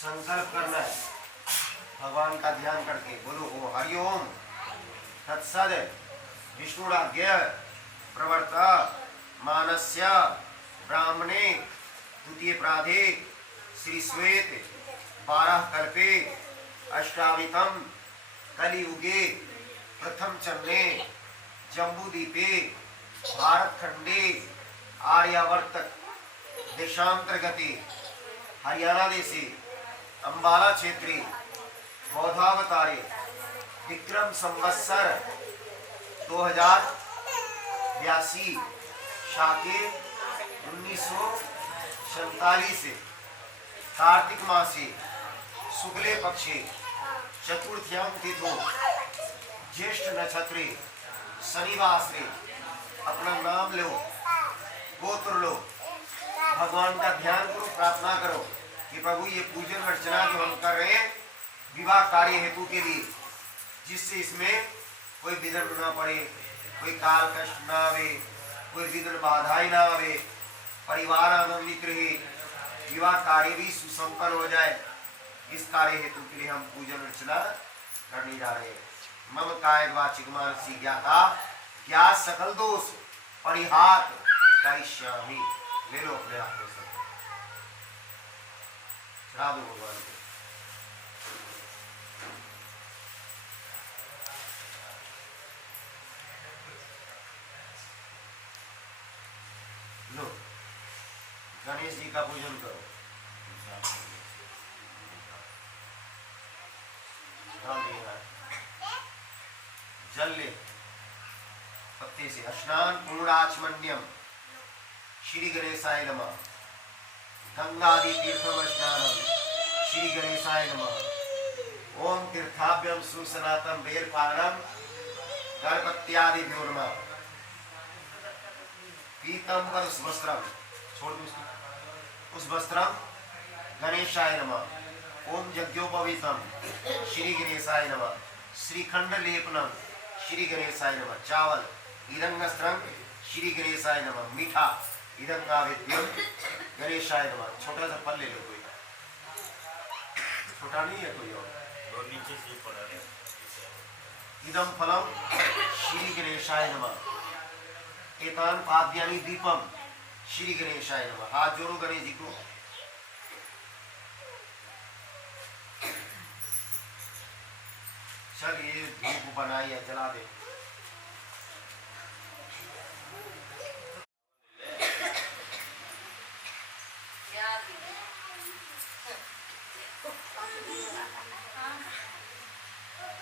संकल्प करना है भगवान का ध्यान करके। बोलो ओ हरिओम तत्सद विष्णुराज्ञ प्रवर्त मानस्य ब्राह्मणे द्वितीय प्राधे श्री श्वेत 12 कल्पे अष्टावितम कलियुगे प्रथम चन्ने जम्बूदीपे भारतखंडे आर्यावर्त देशांतर्गते हरियाणा देशे अंबाला क्षेत्रे बौद्धावतारे विक्रम संवत्सर 2082 शाके 1947 कार्तिक मासे शुक्ले पक्षे चतुर्थ्यां तिथो ज्येष्ठ नक्षत्रे शनिवासरे अपना नाम लो, गोत्र लो, भगवान का ध्यान करो, प्रार्थना करो कि प्रभु ये पूजन अर्चना जो हम कर रहे हैं विवाह कार्य हेतु के लिए, जिससे इसमें कोई विघ्न ना पड़े, कोई काल कष्ट ना आवे, कोई विघ्न बाधाएं ना आवे, परिवार आनंदित रहे, विवाह कार्य भी सुसंपन्न हो जाए। इस कार्य हेतु के लिए हम पूजन अर्चना करने जा रहे हैं। मम काय वाचिक मानसी ज्ञाता क्या सकल दोष परिहार करिष्यामि। ले लो अपने हाथों से, चढ़ा दो भगवान को। लो गणेश जी का पूजन करो। जल ले पत्ते से। स्नान पूर्णाचमन्यम श्री गणेशाय नमः। गंगादि तीर्थम स्नानम श्री गणेशाय नमः। ओम तीर्थाभ्यम सुसनातम बेलपालनम गणपत्यादिभ्यो नमः। पीतंबर वस्त्रम छोड़ दो उस वस्त्रम गणेशाय नमः। ओम यज्ञोपवीतम श्री गणेशाय नमः। श्रीखंड लेपनम श्री गणेशाय नमः। चावल इदंगस्त्रम श्री गणेशाय नमः। मीठा इदंगाविद्यम गणेशाय नमः। छोटा सा फल ले लो, कोई छोटा नहीं है कोई और नीचे से पड़ा है। इदम फलम श्री गणेशाय नमः। एतान पाद्यानि दीपम श्री गणेशाय नमः। हाथ जोड़ो गणेश जी को। चल ये धूप बनाई है, जला दे।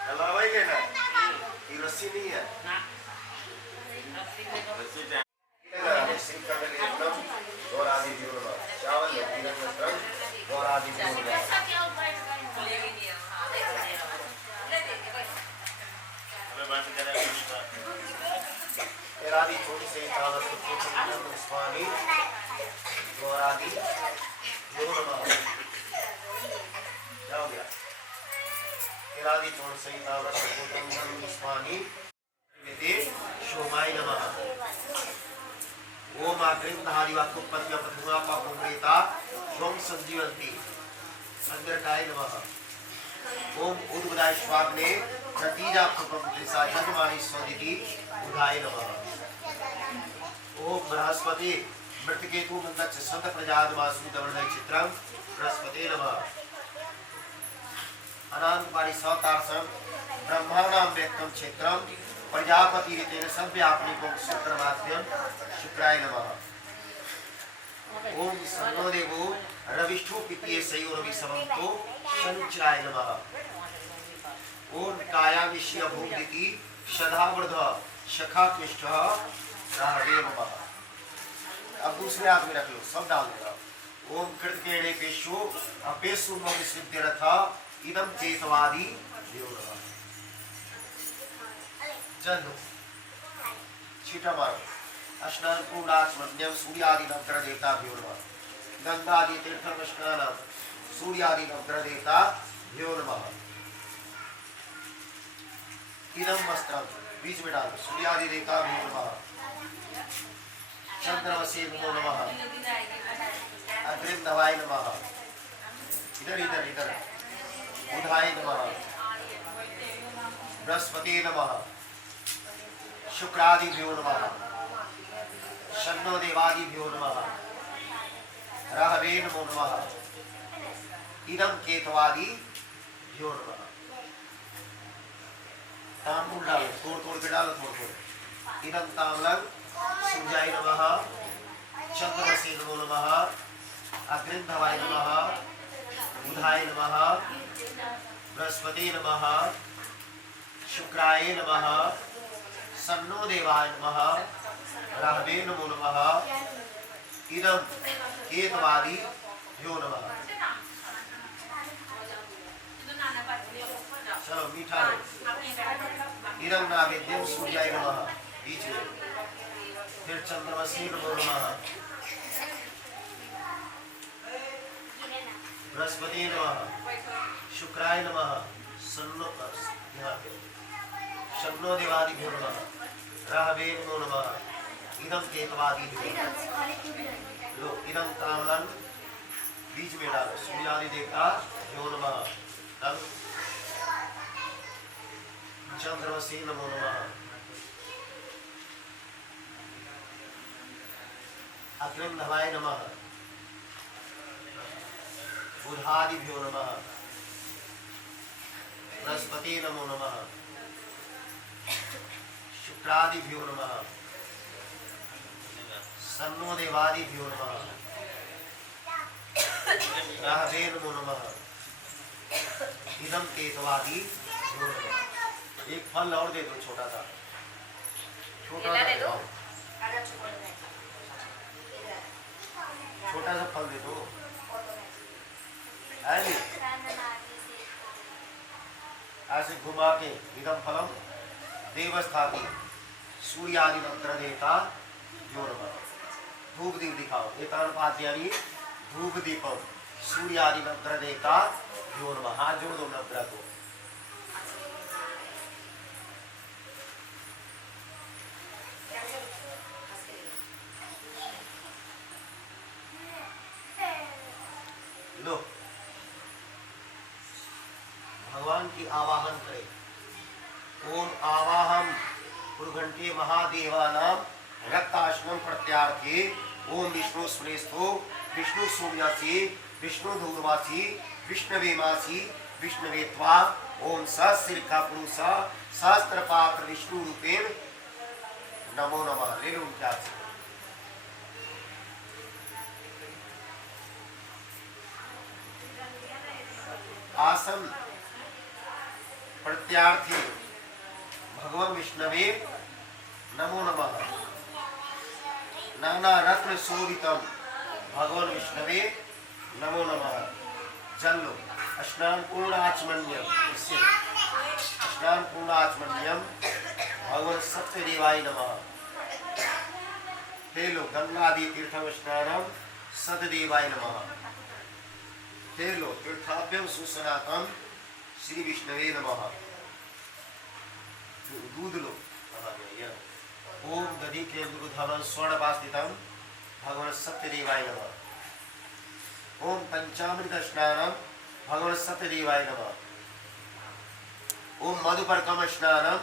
जलावाएंगे ना, ये रस्सी नहीं है। चावल तेरादी छोटी से स्वामी गौरादी क्या हो गया? तेरादी छोड़ से स्वामी शोमाय नमः। ओम आग्रिंधारी वाक्योत्पत्ति प्रथमा पापोमृता स्वं संजीवंती संग्रकाय नमः। ओम उद्गदाय स्वाग्ने प्रतीजा प्रपंचा जगमानी स्वदिति बुधाय नमः। ओम बृहस्पति मृतकेतु मंदच संत प्रजादमासु दवर्णय चित्रं बृहस्पति नमः। अनंत पारिसौतार्सं ब्रह्माणां व्यक्तं क्षेत्रं प्रजापति रीतेन सव्यापनिकं शुक्रमाध्यम शुक्राय नमः। ओम सन्नो देवो रविष्ठु पितीय सयोरवि समन्तो शनिचराय नमः। ओम कायाविष्य भूदिति सदावृध शखा कृष्ण राहवे नमः। अब दूसरे हाथ में रख लो, सब डाल देगा। ओम कृतकेणे पेशो अपेशु मम सिद्धिरथ इदम चेतवादी देव नमः। जल छीटा मारो। स्नान पूर्णाचमन्यम सूर्यादि नवग्रह देवता भ्यो नमः। गंगादि तीर्थम स्नानम सूर्यादि नवग्रह देवता भ्यो नमः। इदम वस्त्रम बीच में डालो सूर्यादि देवता भ्यो नमः। चंद्रवसे नमो नमः। अग्रिम दवाय नमः। इधर इधर इधर बुधाय नमः, बृहस्पति नमः, शुक्रादिभ्यो नमः, शन्नो देवादिभ्यो नमः, राहवे नमो नमः, इदं केतवादिभ्यो नमः। तांबूल डालो, तोड़ तोड़ के डालो, तोड़ तोड़। इदं ताम्रं सूर्याय नमः, चंद्रमसे नमो नमः, अग्निंधवाय नमः, बुधाय नमः, बृहस्पति नमः, शुक्राय नमः, सन्नो देवाय नमः, राहवे नमो नमः, इदं केतवादिभ्यो नमः। चलो मीठा लो। इदं नैवेद्यं सूर्याय नमः, बीच में। फिर चंद्रमसे नमो नमः, बृहस्पति नमः, शुक्राय नमः, शन्नो देवादिभ्यो नमः, राहवे नमो नमः, इदं केतवादिभ्यो नमः। लो इदं ताम्रं बीच में डालो, सूर्यादि देवता भ्यो नमः। डालो चंद्रमसे नमो नमः, अग्निंधवाय नमः, बुधादिभ्यो नमः, बृहस्पति नमो नमः, शुक्रादिभ्यो नमः, सन्नो देवादिभ्यो नमः, राहवे नमो नमः, इदं केतवादिभ्यो नमः। एक फल और दे दो, छोटा सा, छोटा सा दे दो, छोटा सा फल दे दो। ऐसे घुमा के इदं फलम देवस्थापि सूर्यादि मंत्र देवता जो नमः। धूप दीप दिखाओ, एतान पाद्यानि धूप दीपम सूर्यादि मंत्र देवता जो नमः। हाथ जोड़ दो नवग्रह को। लो भगवान की आवाहन करें। ओम आवाहम पुरुघंटे महादेवानाम रक्ताश्रम प्रत्यार्थे ओम विष्णु स्मृस्तो विष्णु सोमयासी विष्णु धूर्वासी विष्णवेमासी विष्णवेत्वा ओम सहस्रिका पुरुष सहस्त्र पात्र विष्णु रूपेण नमो नमः। ले लो उनके हाथ से। आसन प्रत्यार्थी भगवान विष्णवे नमो नमः। नाना रत्न शोभितम भगवान विष्णवे नमो नमः। जल लो। स्नान पूर्ण आचमन्यम, स्नान पूर्ण आचमन्यम भगवान सत्यदेवाय नमः। हे लो गंगादि तीर्थम स्नानम सतदेवाय नमः। हे लो तीर्थाभ्यम सुसनातम श्री विष्णवे नमः। दूध लो। ओम दधि के दुग्धम स्वर्णपास्थितम भगवान सत्यदेवाय नमः। ओम पंचामृत स्नानम भगवान सत्यदेवाय नमः। ओम मधुपर्कम स्नानम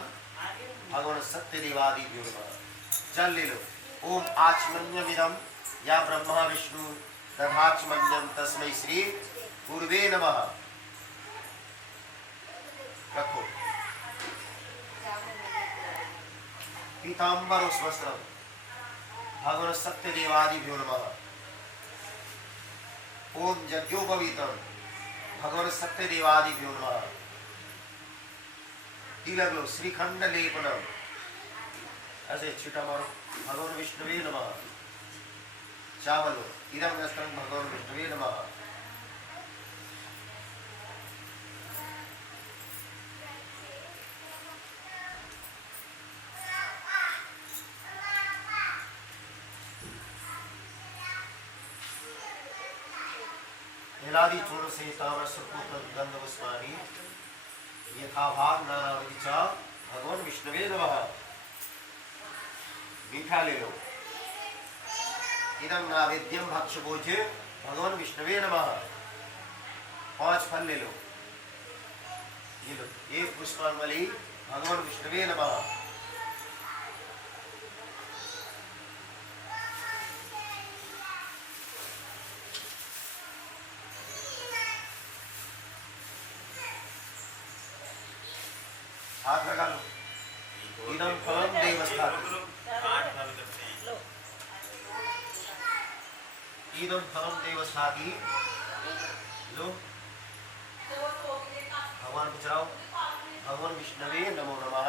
भगवान सत्यदेवादिभ्यो नमः। जल ले लो। ओम आचमन्यमिदं या ब्रह्मा विष्णु दधाचमन्यम तस्मै श्री गुरुवे नमः। रखो। पीताम्बर वस्त्रम भगवान सत्यदेवादिभ्यो नमः। ओम यज्ञोपवीतम भगवान सत्यदेवादिभ्यो नमः। तिलक लो। श्रीखंड लेपनम, ऐसे छीटा मारो, भगवान विष्णुवे नमः। चावल लो। इदं वस्त्रम भगवान विष्णुवे नमः। हिलादि चूर्ण से ताम्र सुपूत गंधवस्मानि यथा भाग नानाविधि च भगवान विष्णुवे नमः। मीठा ले लो। इदं नैवेद्यं भक्ष्यभोज्य भगवान विष्णुवे नमः। 5 फल ले लो, ये लो। एक पुष्पांजलि भगवान विष्णुवे नमः। हाथ लगा लो। इदं फलं देवस्थाति, इदं फलं देवस्थाति। लो, भगवान को चढ़ाओ। भगवान विष्णुवे नमो नमः।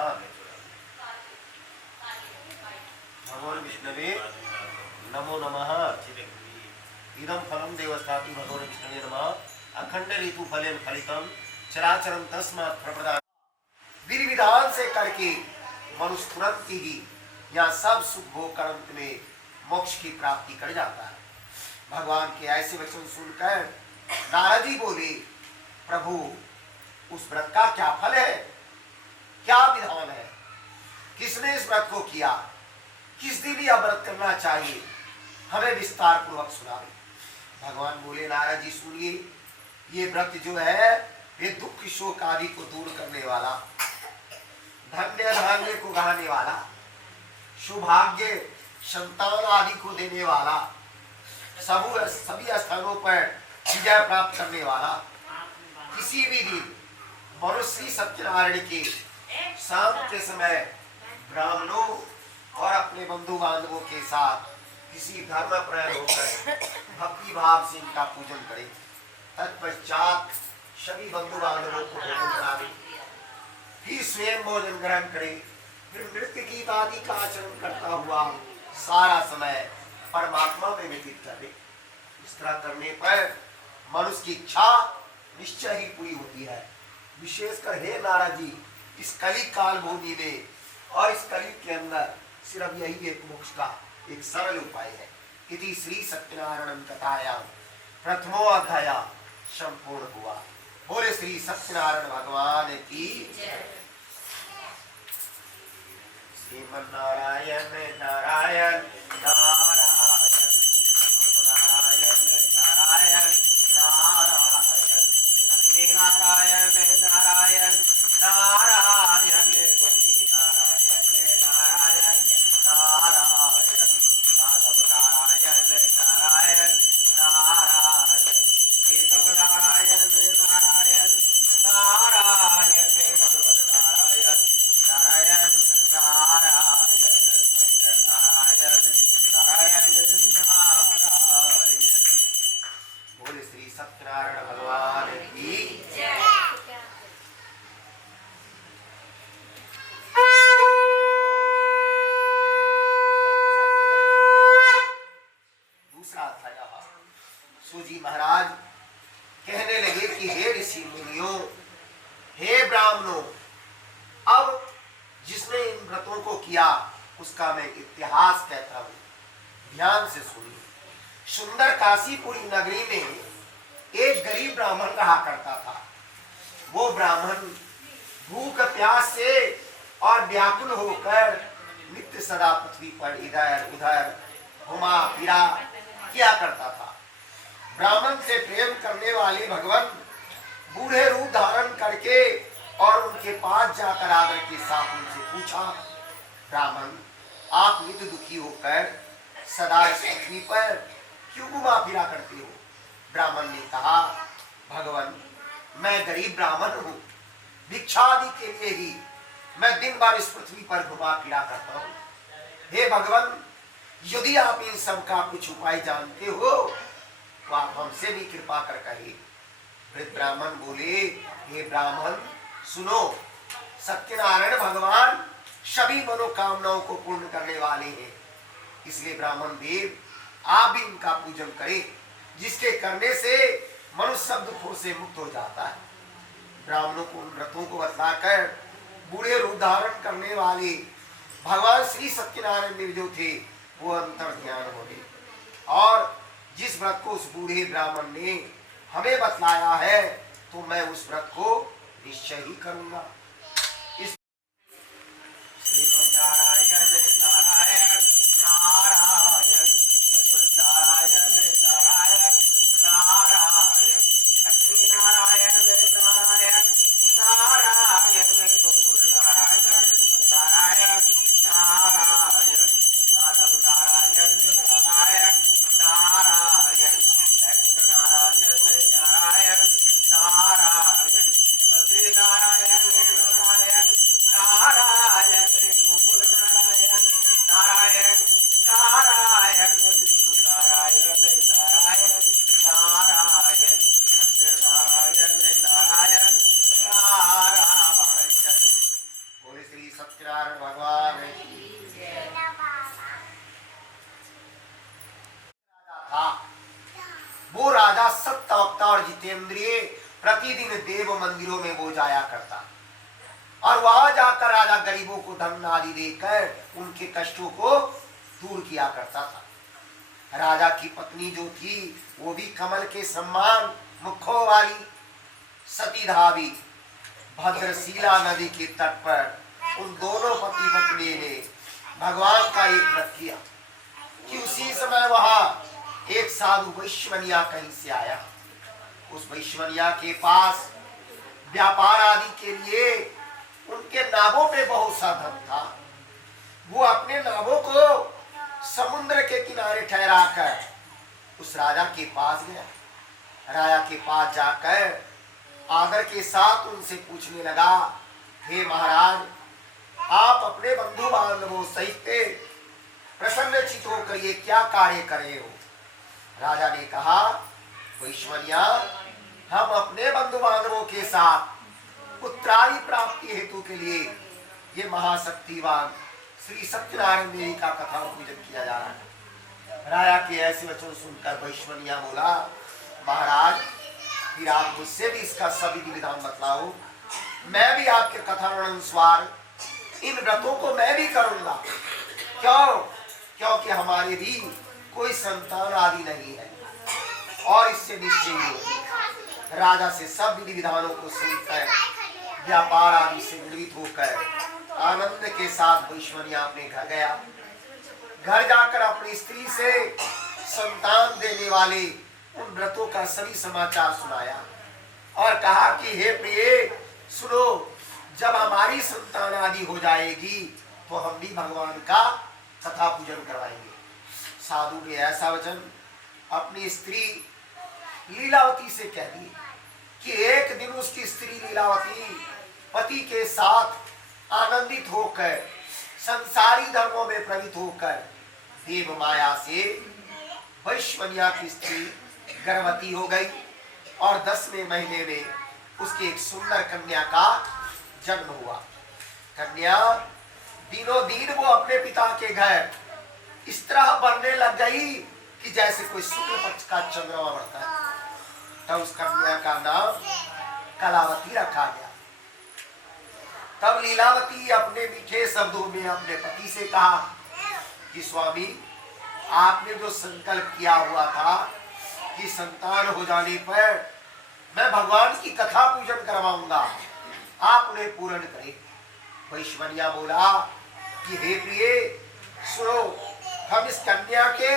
भगवान विष्णुवे नमो नमः। इदं फलं देवस्थाति भगवान विष्णुवे नमः। अखंड ऋतु फलेन फलितम चराचरम तस्मात् प्रप्रदान। विधि विधान से करके मनुष्य तुरंत ही यहाँ सब सुख भोग कर अंत में मोक्ष की प्राप्ति कर जाता है। भगवान के ऐसे वचन सुनकर नारद जी बोले, प्रभु उस व्रत का क्या फल है, क्या विधान है, किसने इस व्रत को किया, किस दिन यह व्रत करना चाहिए, हमें विस्तार पूर्वक सुनावे। भगवान बोले, नारद जी सुनिए, ये व्रत जो है ये दुख शोक आदि को दूर करने वाला, धन्य धान्य को गढ़ाने वाला, सौभाग्य संतान आदि को देने वाला, सभी स्थानों पर विजय प्राप्त करने वाला, किसी भी दिन मनुष्य सत्यनारायण के शाम के समय ब्राह्मणों और अपने बंधु बांधवों के साथ किसी धर्म प्रयर होकर भक्ति भाव से इनका पूजन करें। तत्पश्चात सभी बंधु बांधवों को भोजन करावे, फिर स्वयं भोजन ग्रहण करे, फिर नृत्य गीत आदि का आचरण करता हुआ सारा समय परमात्मा में व्यतीत करे। इस तरह करने पर मनुष्य की इच्छा निश्चय ही पूरी होती है। विशेषकर हे नारद जी, इस कली काल भूमि में और इस कली के अंदर सिर्फ यही एक मोक्ष का एक सरल उपाय है। इति श्री सत्यनारायण कथायां प्रथमो अध्याय संपूर्ण हुआ। बोले श्री सत्यनारायण भगवान की जय। श्रीमन्नारायण नारायण नारायण नारायण नारायण नारायण लक्ष्मी नारायण नारायण नारायण गोपी नारायण नारायण नारायण माधव नारायण नारायण नारायण केशव नारायण नारायण नारायण भगवान नारायण नारायण नारायण सत्यनारायण नारायण नारायण। बोले श्री सत्यनारायण भगवान की जय। दूसरा अध्याय। सूजी महाराज कहने लगे कि हे ऋषि मुनियों, हे ब्राह्मणों, अब जिसने इन व्रतों को किया उसका मैं इतिहास कहता हूं, ध्यान से सुनिए। सुंदर काशीपुरी नगरी में एक गरीब ब्राह्मण रहा करता था। वो ब्राह्मण भूख प्यास से और व्याकुल होकर नित्य सदा पृथ्वी पर इधर उधर घुमा फिरा किया करता था। ब्राह्मण से प्रेम करने वाले भगवान बूढ़े रूप धारण करके और उनके पास जाकर आदर के साथ उनसे पूछा, ब्राह्मण आप नित्य दुखी होकर सदा इस पृथ्वी पर क्यों घुमा फिरा करते हो? ब्राह्मण ने कहा, भगवान मैं गरीब ब्राह्मण हूँ, भिक्षा आदि के लिए ही मैं दिन भर इस पृथ्वी पर घुमा फिरा करता हूँ। हे भगवान, यदि आप इन सब का कुछ उपाय जानते हो तो आप हमसे भी कृपा कर कहिए। वृद्ध ब्राह्मण बोले, हे ब्राह्मण सुनो, सत्यनारायण भगवान सभी मनोकामनाओं को पूर्ण करने वाले हैं, इसलिए ब्राह्मण देव आप भी इनका पूजन करें, जिसके करने से मनुष्य सब दुखों से मुक्त हो जाता है। ब्राह्मणों को उन व्रतों को बतलाकर बूढ़े रूप धारण करने वाले भगवान श्री सत्यनारायण देव जो थे वो अंतर ध्यान हो गए, और जिस व्रत को उस बूढ़े ब्राह्मण ने हमें बतलाया है तो मैं उस व्रत को निश्चय ही करूंगा। इस नारायण नारायण नारायण नारायण नारायण नारायण लक्ष्मी नारायण नारायण गोकुल नारायण नारायण नारायण माधव नारायण नारायण नारायण वैकुंठ नारायण नारायण नारायण बद्री नारायण नारायण नारायण गोकुल नारायण नारायण नारायण विष्णु नारायण नारायण नारायण सत्यनारायण नारायण नारायण। बोले श्री सत्यनारायण भगवान की जय। था वो राजा सत्यवक्ता और जितेंद्रिय प्रतिदिन देव मंदिरों में वो जाया करता और वहां जाकर राजा गरीबों को धन आदि देकर उनके कष्टों को दूर किया करता था। राजा की पत्नी जो थी वो भी कमल के सम्मान मुखों वाली सती धावी भद्रशीला नदी के तट पर उन दोनों पति पत्नी ने भगवान का एक व्रत किया कि उसी समय वहां एक साधु वैश्वनिया कहीं से आया। उस वैश्वनिया के पास व्यापार आदि के लिए उनके नावों पे बहुत सा धन था। वो अपने नावों को समुद्र के किनारे ठहराकर उस राजा के पास गया। राजा के पास जाकर आदर के साथ उनसे पूछने लगा, हे महाराज, आप अपने बंधु बांधवों सहित प्रसन्नचित होकर ये क्या कार्य कर रहे हो? राजा ने कहा, वैश्वनिया, हम अपने बंधु बांधवों के साथ पुत्रादि प्राप्ति हेतु के लिए ये महाशक्तिवान श्री सत्यनारायण देवी का कथा पूजन किया जा रहा है। राजा के ऐसे वचन सुनकर वैश्वनिया बोला, महाराज, फिर आप मुझसे भी इसका सविधि विधान बतलाओ। मैं भी आपके कथा अनुसार इन व्रतों को मैं भी करूंगा। क्यों? क्योंकि हमारे भी कोई संतान आदि नहीं है और इससे निश्चय राजा से सब विधि विधानों को सुनकर व्यापार आदि से निर्मित होकर आनंद के साथ वैश्वनिया अपने घर गया। घर जाकर अपनी स्त्री से संतान देने वाले उन व्रतों का सभी समाचार सुनाया और कहा कि हे प्रिय, सुनो, जब हमारी संतान आदि हो जाएगी तो हम भी भगवान का कथा पूजन करवाएंगे। साधु ने ऐसा वचन अपनी स्त्री लीलावती से कह दिए कि एक दिन उसकी स्त्री लीलावती पति के साथ आनंदित होकर संसारी धर्मों में प्रवृत्त होकर देव माया से वैश्वनिया की स्त्री गर्भवती हो गई और 10वें महीने में उसकी एक सुंदर कन्या का जन्म हुआ। कन्या दिनों दिन वो अपने पिता के घर इस तरह बढ़ने लग गई कि जैसे कोई शुक्ल पक्ष का चंद्रमा बढ़ता है। तब उस कन्या का नाम कलावती रखा गया। तब लीलावती अपने मीठे शब्दों में अपने पति से कहा कि स्वामी, आपने जो संकल्प किया हुआ था कि संतान हो जाने पर मैं भगवान की कथा पूजन करवाऊंगा, आप उन्हें पूर्ण करें। वैश्वनिया बोला कि हे प्रिय, सुनो, हम इस कन्या के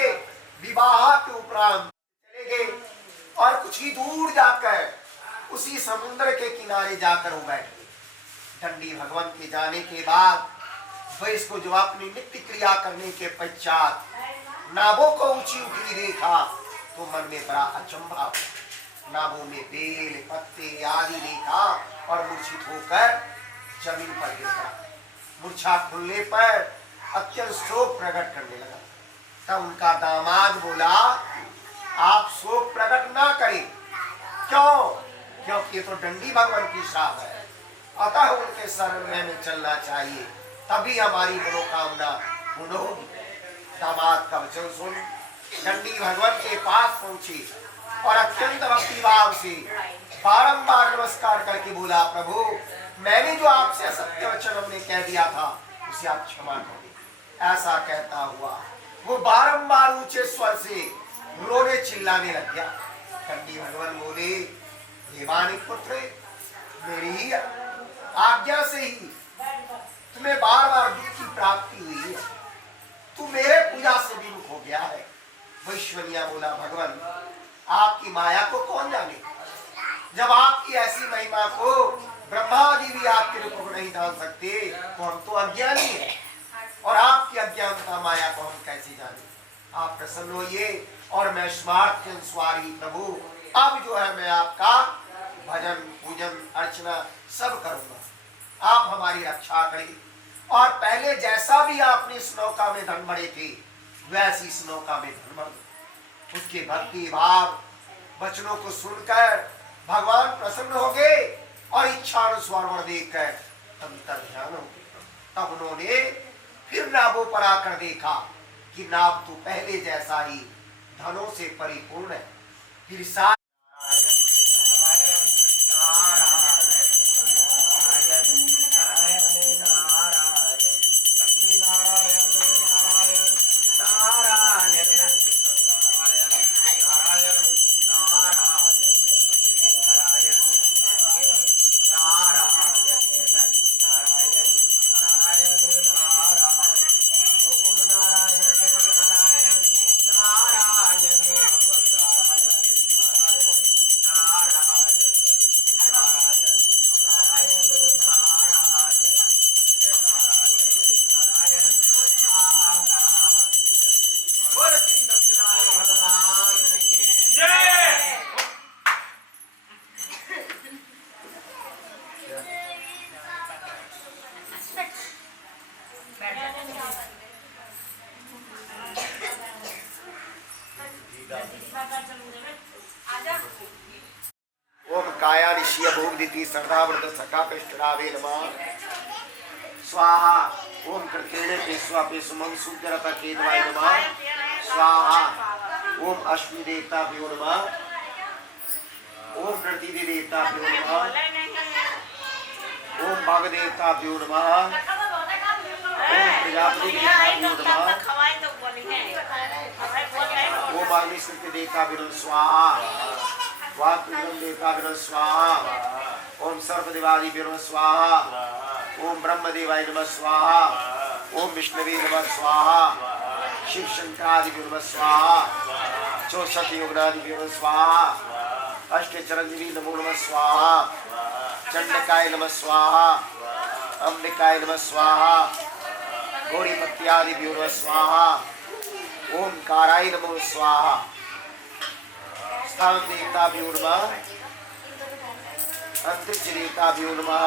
विवाह के उपरांत चले गए और कुछ ही दूर जाकर उसी समुद्र के किनारे जाकर वो बैठ गए। दंडी भगवान के जाने के बाद वैश्य को जो अपनी नित्य क्रिया करने के पश्चात नाभों को ऊंची उठी देखा तो मन में बड़ा अचंभा हुआ। नाभों में बेल पत्ते आदि देखा और मूर्छित होकर जमीन पर गिर पड़ा। मूर्छा खुलने पर अत्यंत शोक प्रकट करने लगा। तब उनका दामाद बोला, आप शोक प्रकट ना करें। क्यों? क्योंकि ये तो दंडी भगवान की श्राप है, अतः उनके शरण में चलना चाहिए, तभी हमारी मनोकामना पूर्ण होगी। दामाद का वचन सुन दंडी भगवान के पास पहुंचे और अत्यंत भक्ति भाव से बारंबार नमस्कार करके बोला, प्रभु, मैंने जो आपसे असत्य वचन हमने कह दिया था उसे आप क्षमा कर दे। ऐसा कहता हुआ वो बारंबार ऊंचे स्वर से रोने चिल्लाने लग गया। दंडी भगवान बोले, देवानी पुत्र, मेरी ही आज्ञा से ही तुम्हें बार बार दुख की प्राप्ति हुई है, तू मेरे पूजा से विमुख हो गया है। वैश्वनिया बोला, भगवान, आपकी माया को कौन जाने, जब आपकी ऐसी महिमा को ब्रह्मादि भी आपके रूप को नहीं जान सकते, तो हम तो अज्ञानी हैं और आपकी अज्ञानता माया को हम कैसे जाने। आप प्रसन्न होइए और मैं स्मार्ट स्वारी प्रभु, अब जो है मैं आपका भजन पूजन अर्चना सब करूंगा। आप हमारी रक्षा करिए और पहले जैसा भी आपने इस नौका में धन बढ़े थे वैसी इस नौका में धन बढ़। उसके भक्ति भाव वचनों को सुनकर भगवान प्रसन्न हो गए और इच्छा अनुसार वर देखकर अंतर ध्यान हो गए। तब उन्होंने फिर नावों पर आकर देखा कि नाव तो पहले जैसा ही धनों से परिपूर्ण है। फिर काया ऋषि भोग दीति सर्दावृत सखा पेष्टरावे नमः स्वाहा। ओम कृतेणे पे स्वापे सुमन सुंदरत केतवाय नमः स्वाहा। ओम अश्विनी देवता भ्यो नमः। ओम नृति देवता भ्यो नमः। ओम भाग देवता भ्यो नमः। ओम प्रजापति देवता भ्यो नमः। ओम अग्निश्री देवता भ्यो स्वाहा। वाक्पिंडम देवता भ्यो स्वाहा। ओम सर्वदेवादि भ्यो स्वाहा। ओम ब्रह्मदेवाय नमः स्वाहा। ओम विष्णुवे नमः स्वाहा। शिव शंकरादिभ्यो नमः स्वाहा। चौसठ योगनादिभ्यो स्वाहा। अष्टचरंजीवी नमो नमः स्वाहा। चंडकाय नमः स्वाहा। अम्बिकाय नमः स्वाहा। गौरीपत्यादिभ्यो नमः स्वाहा। ओमकाराय नमो स्वाहा। स्थान देवताभ्यो नमः। अंतरिक्ष देवताभ्यो नमः।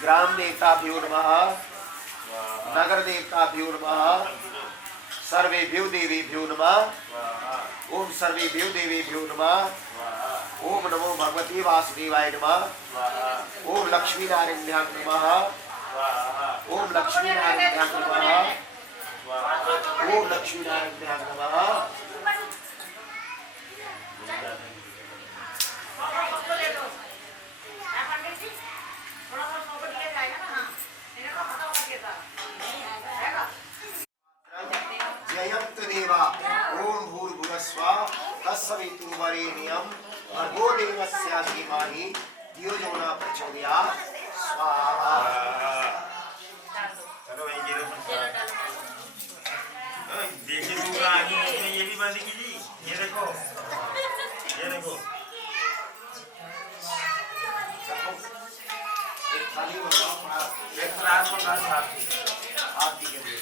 ग्राम देवताभ्यो नमः। नगर देवताभ्यो नमः। सर्वेभ्यो देवेभ्यो नमः। ओम सर्वेभ्यो देवेभ्यो नमः। ओम नमो भगवते वासुदेवाय नमः। ओम लक्ष्मी नारायणाय नमः। ओम लक्ष्मी नारायणाय नमः। ओम लक्ष्मी नारायणाय नमः। जयंत देवा ओम भूर्भुवस्सुवः तत्सवितुर्वरेण्यं भर्गो देवस्य धीमहि धियो यो न प्रचोदयात् स्वाहा। चलो भाई देखिए दूर आगे ये भी बंद कीजिए। ये देखो एक थाली बनाओ, एक रात में आरती के लिए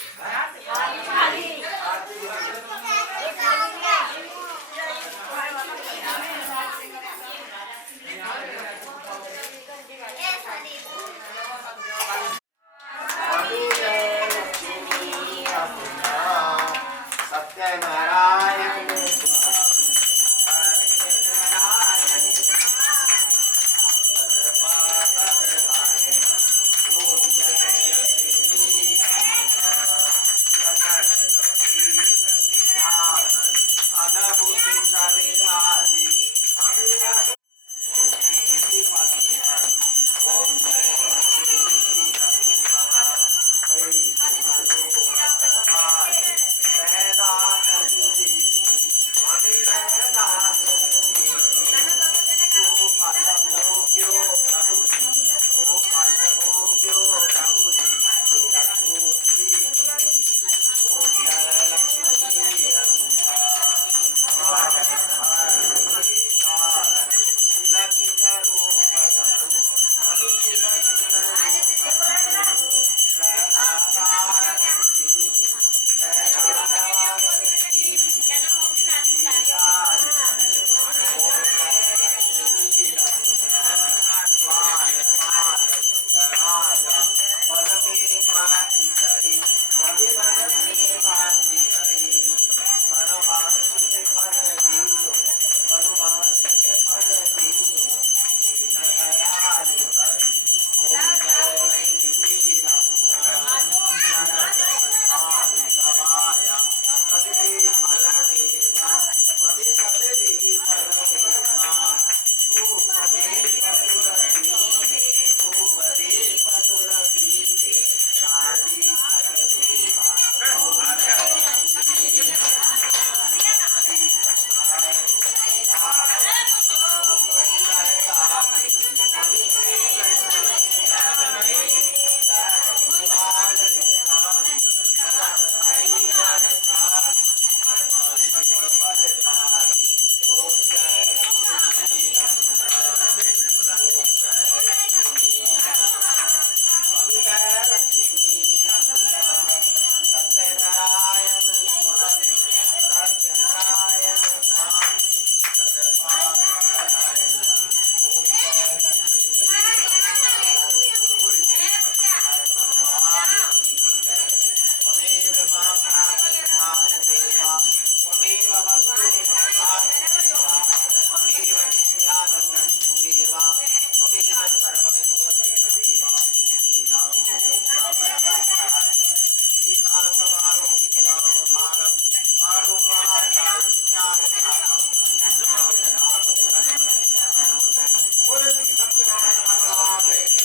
बोले श्री सत्यनारायण भगवान की,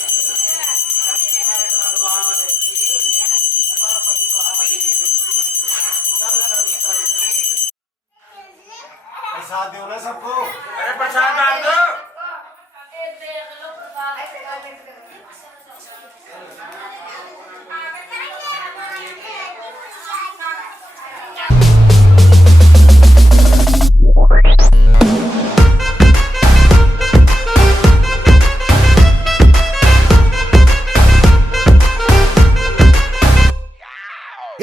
लक्ष्मीनारायण भगवान की, उमापति महादेव की, नवरत्न की। प्रसाद दो ना सबको। अरे प्रसाद बांट दो।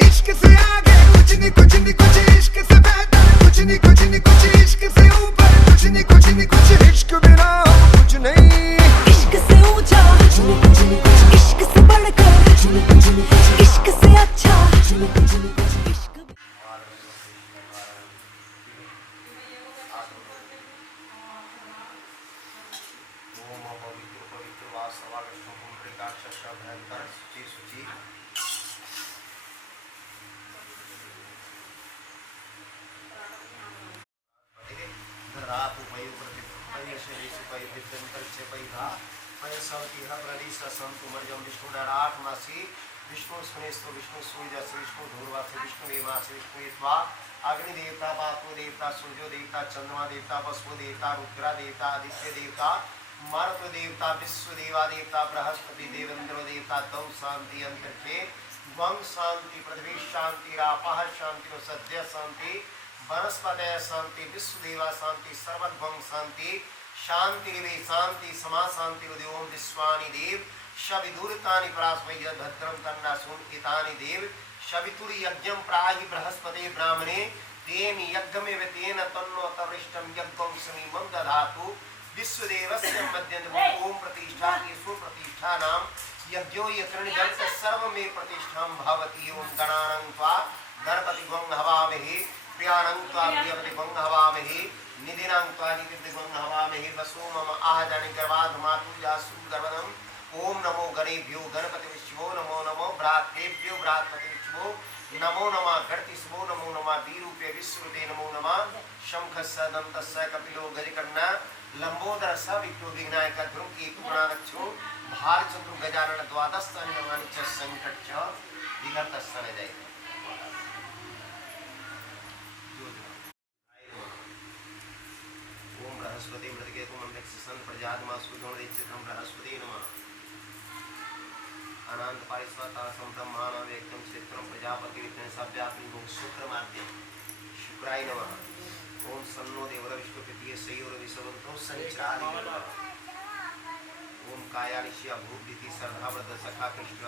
इश्क से आगे कुछ नहीं कुछ नहीं कुछ, इश्क से बेहतर कुछ नहीं कुछ नहीं कुछ, इश्क से ऊपर कुछ नहीं कुछ नहीं कुछ, इश्क बिना कुछ नहीं। इश्क से ऊंचा कुछ नहीं कुछ, इश्क से बढ़कर कुछ नहीं कुछ, इश्क से अच्छा कुछ नहीं कुछ, इश्क ओम पवित्र पवित्र वा सर्वागष्टो पुंडरीकाक्ष भयंकर शुचि शुचि। विष्णु सुनेस्तो विष्णु सूर्य से विष्णु धूर्वा से विष्णु देवा से विष्णु यत्वा अग्नि देवता पात्रो देवता सूर्यो देवता चंद्रमा देवता वसु देवता रुद्रा देवता आदित्य देवता मरुत देवता विश्व देवा देवता बृहस्पति देवेंद्र देवता दौ शांति अंतरिक्षे वं शांति पृथ्वी शांति रापः शांति सद्य शांति वनस्पत शांति विश्वदेवा शांति सर्वद्भं शांति शांति वे शांति समा शांति ओम विश्वानि देव शविदुरतानि परास्मै भद्रं तन्नासुन एतानि देव शवितुर यज्ञं प्राहि बृहस्पति ब्राह्मणे तेन यज्ञमेव तेन तन्नो तवृष्टं यज्ञं समीमं दधातु विश्वदेवस्य मध्यं ओम प्रतिष्ठा ईश्वर प्रतिष्ठानां यज्ञो यत्रणिदं सर्वमे प्रतिष्ठां भवति ओम गणानं त्वा गणपति गं हवामहे प्रियानं त्वा प्रियपति गं हवामहे निधिनां त्वा निधिपति गं हवामहे वसो मम आहजानि गर्भात् मातु जासु गर्भदम् ओम नमो गणेभ्यो गणपतिभ्यो नमो नमो भ्रातृभ्यो भ्रातृभ्यो नमो नमः गणपतिभ्यो नमो नमः वीरूपे विश्वरूपे नमो नमः शंखस्य दन्तस्य कपिलो गजकर्णा लंबोदर सविष्णु विघ्नायक ध्रुवकी पुराणक्षो भालचंद्र गजानन द्वादश अन्नमानि च संकट च विघटस्य न जाय। ओम बृहस्पति मृतकेतु मंडक्ष सन प्रजातमा सुधोण दिचितम बृहस्पति नमः। अनंत पारिस्वता संब्रह्माण व्यक्तम क्षेत्रम प्रजापति विष्णु सव्यापी मोक्ष शुक्र माध्यम शुक्राय नमः। ओम सन्नो देवर विष्णु प्रीतिये सयोर विसवंतो सनिचारि नमः। ओम कायानिश्या भूदिति सर्वाव्रत सखा कृष्ण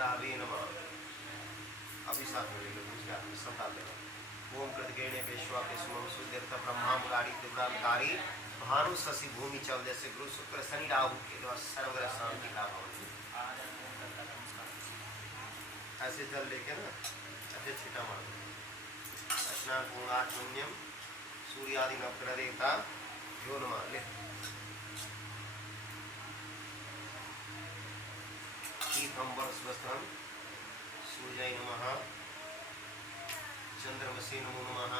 रावे नमः। अभिशाप में ले दूसरा सब डाल देना। ओम कृतकेणे पेशवा पेशमम सुदेवता ब्रह्मा मुरारी त्रिपुरांकारी भानु शशि भूमि चौदह से गुरु शुक्र शनि राहु के द्वारा सर्वग्रह शांति का भवन। ऐसे जल लेके ना ऐसे छिटा मार दो। स्नान पूर्णा पुण्यम सूर्यादि नवग्रह देवता यो नमः। ले पीतंबर स्वस्त्रम सूर्याय नमः। चंद्रमसे नमो नमः।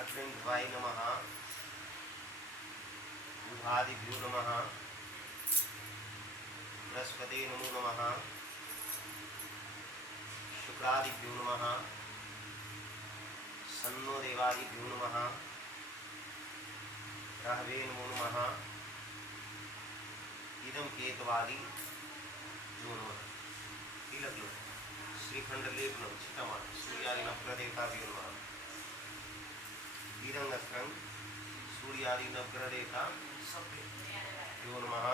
अग्निध्वाय नमः। बुधादिभ्यो नमः। बृहस्पते नमो नमः। शुक्रादिभ्यो नमः। सन्नो देवादिभ्यो नमः। राहवे नमो नमः। इदं केतवादि जो नमः। तिलक लो श्रीखंड लेपनम चितमा सूर्यादि नवग्रह देवताभ्यो नमः। वीरंगस्त्रं सूर्यादि नवग्रह देवता सभ्यो नमः।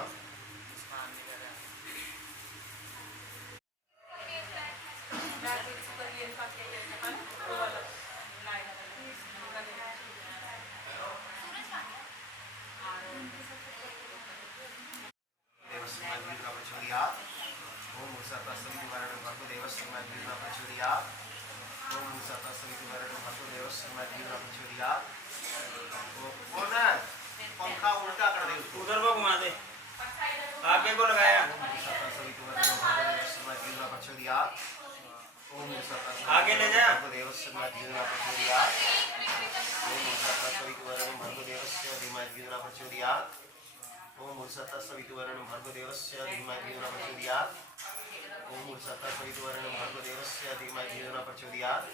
ओम सतसवितु वरणं भर्गो देवस्य मद्भिर्न प्रचोदयात्। ओम सतसवितु वरणं भर्गो देवस्य मद्भिर्न प्रचोदयात्। कौन है? पंखा उल्टा कर दे उसको। उधर को घुमा दे। आगे को लगाया। सतसवितु वरणं भर्गो देवस्य मद्भिर्न प्रचोदयात्। ओम आगे ले जा। देवस्य धीमहि प्रचोदयात्। ओम सत्तसवितुवरेण्यं भर्गदेवस्य धीमहि प्रचोदयात्। ओम सत्तसवितुवरेण्यं भर्गदेवस्य धीमहि प्रचोदयात्। ओम सत्तसवितुवरेण्यं भर्गदेवस्य धीमहि प्रचोदयात्।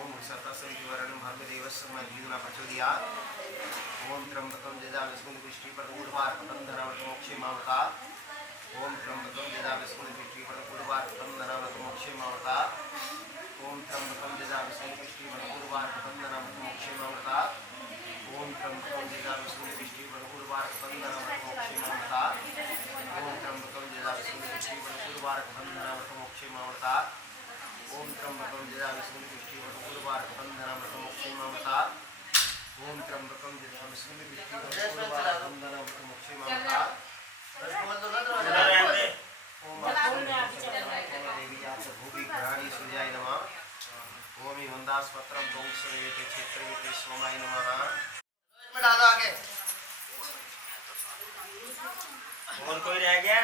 ओम सत्तसवितुवरेण्यं भर्गदेवस्य धीमहि प्रचोदयात्। ओम त्र्यंबकं यजामहे पुष्टिवर्धनम् उर्वारुकबन्धनामृतमोक्षीमामृतात्। ओम त्र्यंबकं यजामहे पुष्टिवर्धनम् ओम त्र्यंबकं यजामहे पुष्टिवर्धनम् उर्वारुकबन्धनामृतमोक्षीमामृतात्। ओम त्र्यंबकं यजामहे पुष्टिवर्धनम् उर्वारुकबन्धनामृतमोक्षीमामृतात्। ओम त्र्यंबकं यजामहे पुष्टिवर्धनम् उर्वारुकबन्धनामृतमोक्षीमामृतात्। ओम त्र्यंबकं यजामहे पुष्टिवर्धनम् उर्वारुकबन्धनामृतमोक्षीमामृतात्। ओम त्र्यंबकं यजामहे पुष्टिवर्धनम् उर्वारुकबन्धनामृतमोक्षीमामृतात्। भूमि घराणी सूर्याय नमः। ओम मंदास्पत्रम दोषवेते क्षेत्रवेते सोमाय नमः। डालो आगे। और कोई रह गया?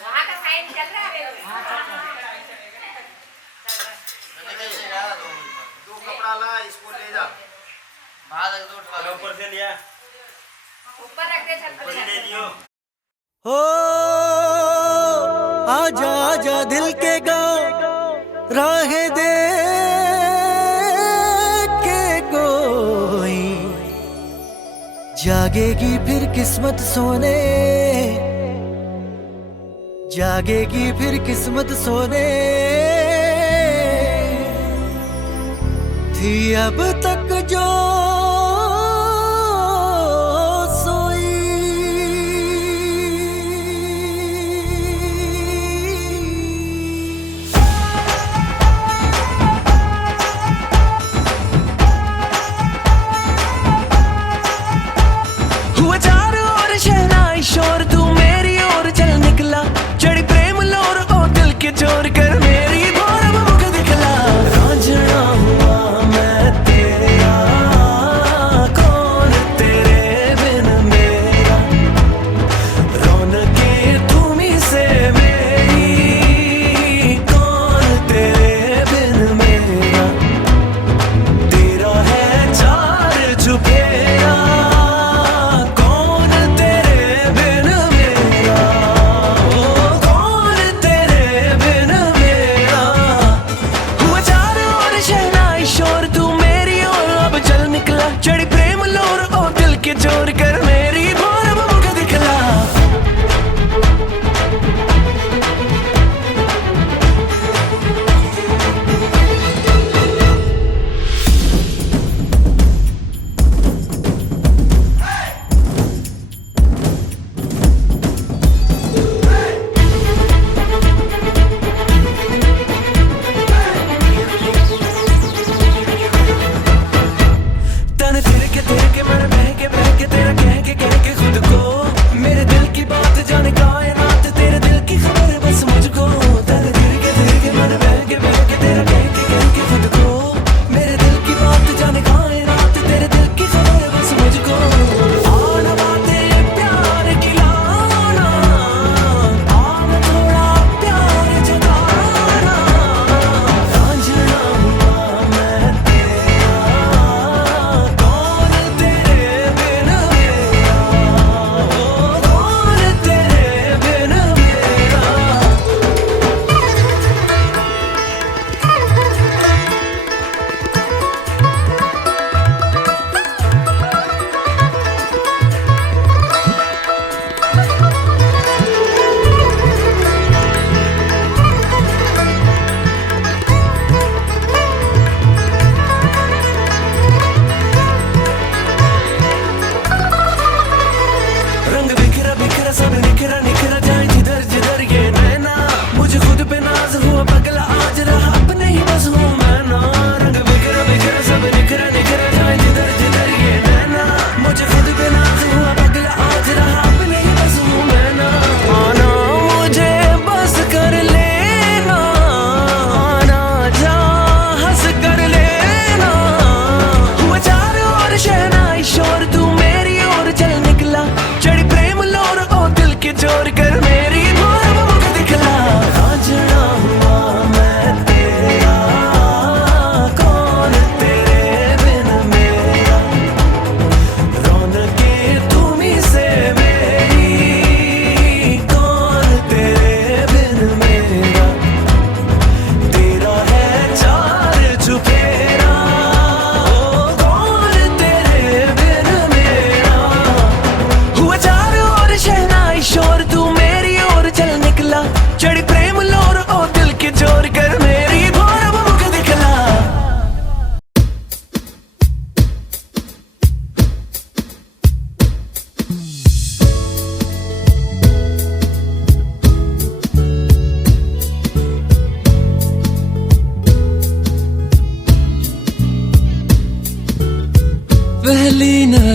वहाँ का साइन चल रहा है। दो कपड़ा ला, इसको ले जा। ऊपर से लिया, ऊपर रख दे छत ऊपर ही ले लियो। हो आजा आजा दिल के गाँव राह दे के कोई जागेगी फिर किस्मत सोने, जागेगी फिर किस्मत सोने थी अब तक जो शोर तू मेरी ओर चल निकला, चढ़ी प्रेम लोर ओ दिल के चोर कर मेरी भोर मुख दिखला। रांझना हुआ मैं तेरा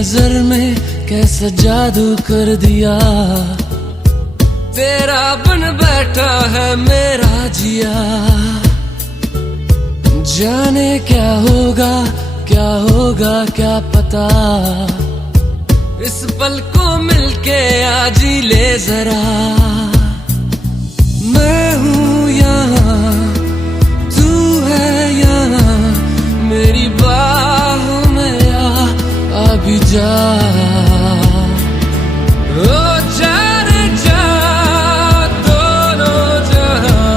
नजर में कैसा जादू कर दिया, तेरा बन बैठा है मेरा जिया। जाने क्या होगा क्या पता, इस पल को मिलके आज ही ले जरा। मैं हूँ यहाँ, तू है यहाँ, मेरी बाहों में आ भी जा। ओ जाने जा दोनों जहाँ,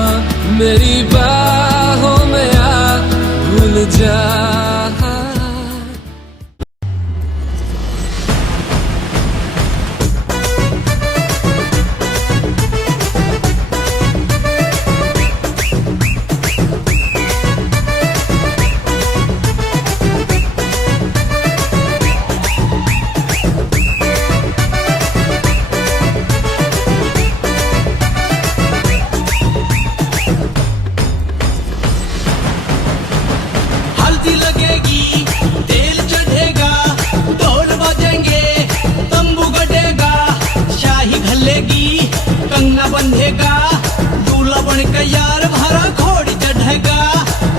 मेरी बाहों में आ भूल जा। बंधेगा दूल्हा बन के यार भरा घोड़ी चढ़ेगा।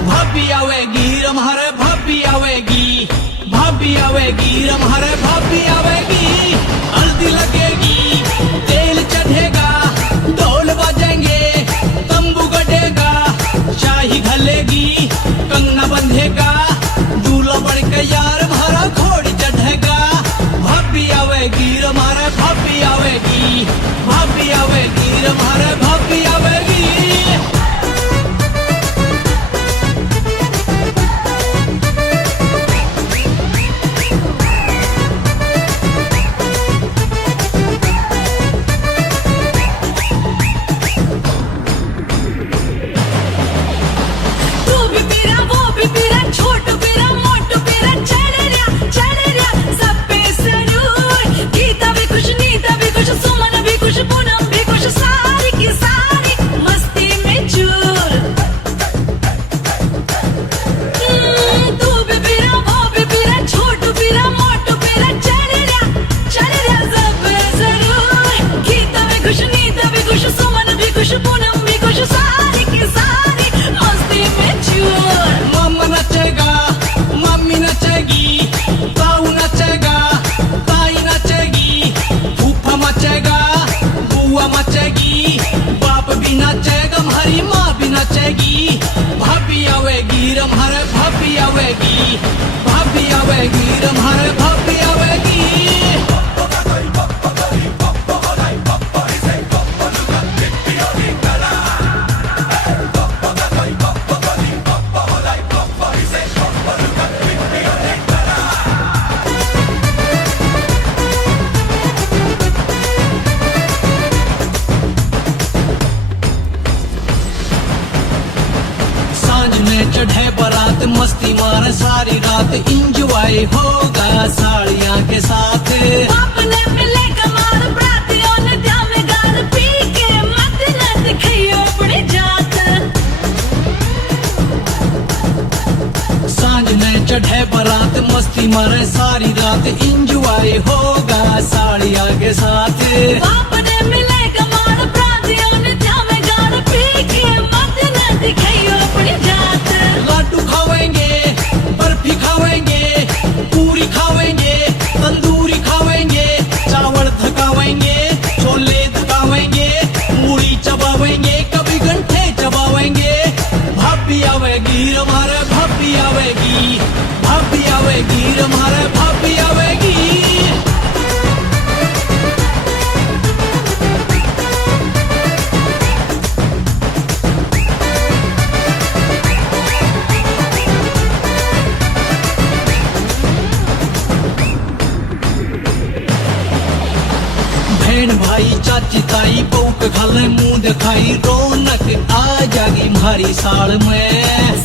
भाभी आवेगी रम्हारे भाभी आवेगी, भाभी आवेगी रम्हारे भाभी आवेगी। हल्दी लगेगी तेल चढ़ेगा, ढोल बजेंगे तंबू गड़ेगा। शाही घलेगी कंगना बंधेगा, दूल्हा बन के यार भरा घोड़ी चढ़ेगा। भाभी आवेगी रम्हारे भाभी आवेगी, भाभी आवेगी रम्हारे भाभी आवेगी। तू भी पीरा वो भी पीरा, छोटू पीरा मोटू पीरा, चढ़ रहा सब पे सरूर। गीता भी खुश नीता भी खुश, सुमन भी खुश पूनम भी खुश, सारी की सारी मस्ती में चूर। तू भी पीरा वो भी पीरा, छोटू पीरा मोटू पीरा, चढ़ रहा सब पे सरूर। गीता भी खुश नीता भी खुश, सुमन भी खुश पूनम भी खुश, सारी की सारी मस्ती में चूर। मामा नचेगा मम्मी नचेगी, ताऊ नचेगा ताई नचेगी, फूफा मचेगा बुआ मचेगी, बाप भी नचेगा हमारी माँ भी नचेगी। भाभी आवेगी रम्हारे भाभी आवेगी, भाभी आवेगी रम्हारे भाभी आवेगी। सांझ में चढ़े बारात मस्ती मारे सारी रात, इंजॉय होगा साड़ियाँ के साथ। बाप ने मिले कमाल बरातियों ने ध्यान में गाल, पी के मत न दिखाइयो अपनी जात। सांझ में चढ़े बारात मस्ती मारे सारी रात, इंजॉय होगा साड़ियाँ के साथ। बाप ने मिले कमाल बरातियों ने ध्यान में गाल, पी के मत न दिखाइयो अपनी जात। लाडू खावेंगे बर्फी खावेंगे, पूरी खावेंगे तंदूरी खावेंगे, चावल थकावेंगे छोले थकावेंगे, मूड़ी चबावेंगे कभी घंटे चबावेंगे। भाभी आवेगी रम्हारे भाभी आवेगी, भाभी आवेगी रम्हारे भाभी आवेगी। बहन भाई चाची ताई बहू के खाले मुंह दिखाई, रौनक आ जागी हमारी साल में।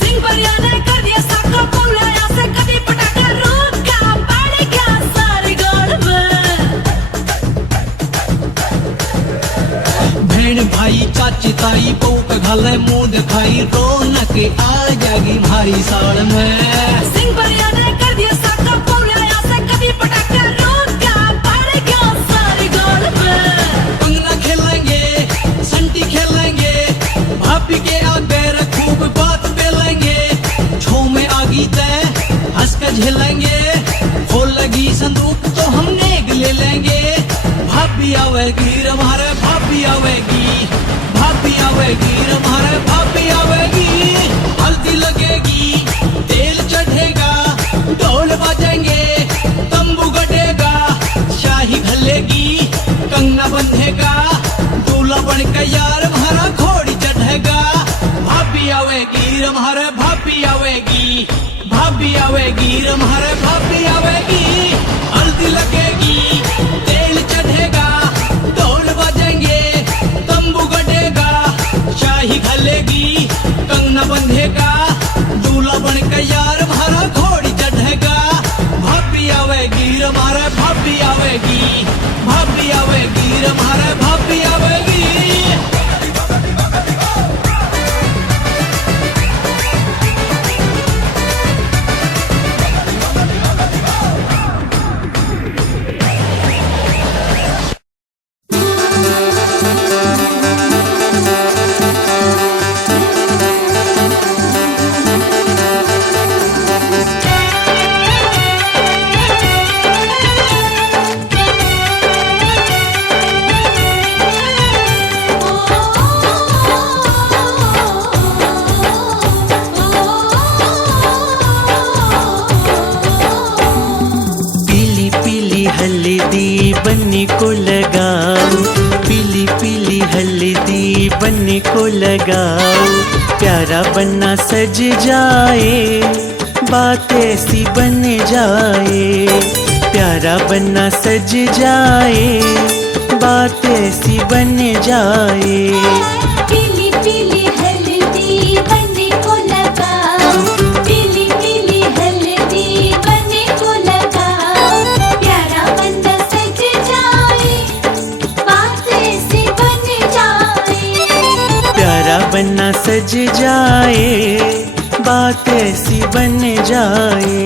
सिंह परिया ने कर दिया साका बोलाया से कभी पटाखा रोका, पड़ गया सारे गाल में। बहन भाई चाची ताई बहू के खाले मुंह दिखाई, रौनक आ जागी हमारी साल में। सिंह परिया ने कर दिया साका बोलाया से कभी पटाखा आवेगी रे मारे भाभी आवेगी, भाभी आवेगी रे मारे भाभी आवेगी। हल्दी लगेगी, तेल चढ़ेगा, ढोल बजेंगे, तंबू गड़ेगा, शाही घलेगी, कंगना बंधेगा, दूल्हा बनके यार मारा घोड़ी चढ़ेगा। भाभी आवेगी रे मारे भाभी आवेगी, भाभी आवेगी रे मारे भाभी आवेगी। हल्दी लगेगी, तेल चढ़ेगा, ढोल बजेंगे, तंबू गड़ेगा, शाही घलेगी, कंगना बंधेगा, दूल्हा बनके यार मारा घोड़ी चढ़ेगा। भाभी आवेगी रे मारे भाभी आवेगी, भाभी आवेगी रे मारे भाभी आवेगी। पीली पीली हल्दी बनने को लगाओ, पीली पीली हल्दी बनने को लगाओ। प्यारा बनना सज जाए, बात ऐसी बन जाए। प्यारा बनना सज जाए, बात ऐसी बन जाए। पीली पीली हल्दी बनने को लगाओ, पीली पीली हल्दी बनने को लगाओ। प्यारा बंदा सज जाए, बात ऐसी बन जाए। प्यारा बनना सज जाए, बात ऐसी बन जाए।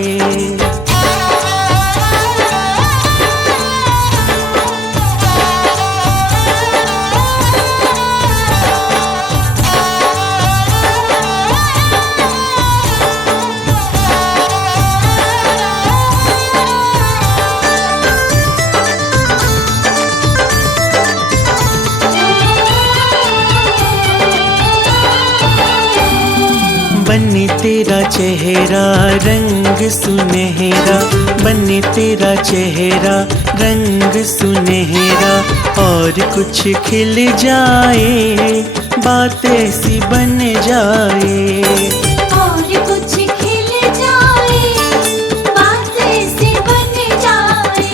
बने तेरा चेहरा रंग सुनहरा, बने तेरा चेहरा रंग सुनहरा। और कुछ खिल जाए, बात ऐसी बन जाए। और कुछ खिल जाए, बात ऐसी बन जाए।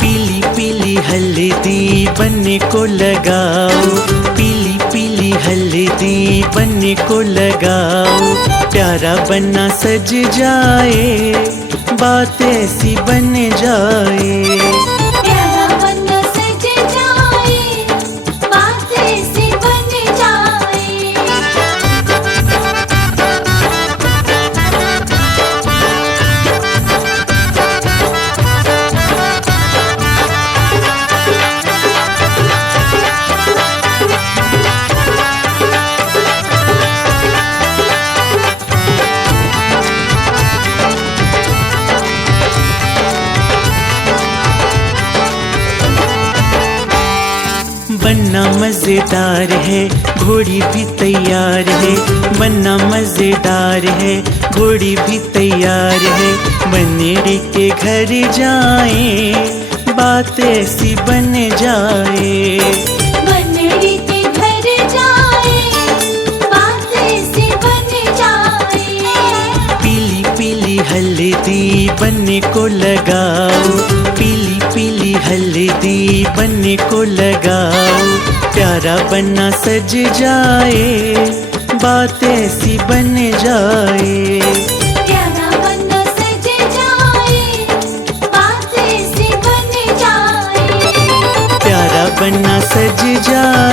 पीली पीली हल्दी बनने को लगाओ, पीली पीली हल्दी बनने को लगाओ। प्यारा बनना सज जाए, बात ऐसी बन जाए। प्यारा बंदा सज जाए, बात ऐसी बन जाए। बनना मजेदार है, घोड़ी भी तैयार है। बनना मजेदार है, घोड़ी भी तैयार है। बनेड़ी के घर जाए, बात ऐसी बन जाए। बनड़ी के घर जाए, बात ऐसी बन जाए। पीली पीली हल्दी बनने को लगाओ, पीली पीली हल्दी बनने को लगाओ। प्यारा बनना सज जाए, बात ऐसी बन जाए। प्यारा बंदा सज जाए, बात ऐसी बन जाए। प्यारा बनना सज जाए,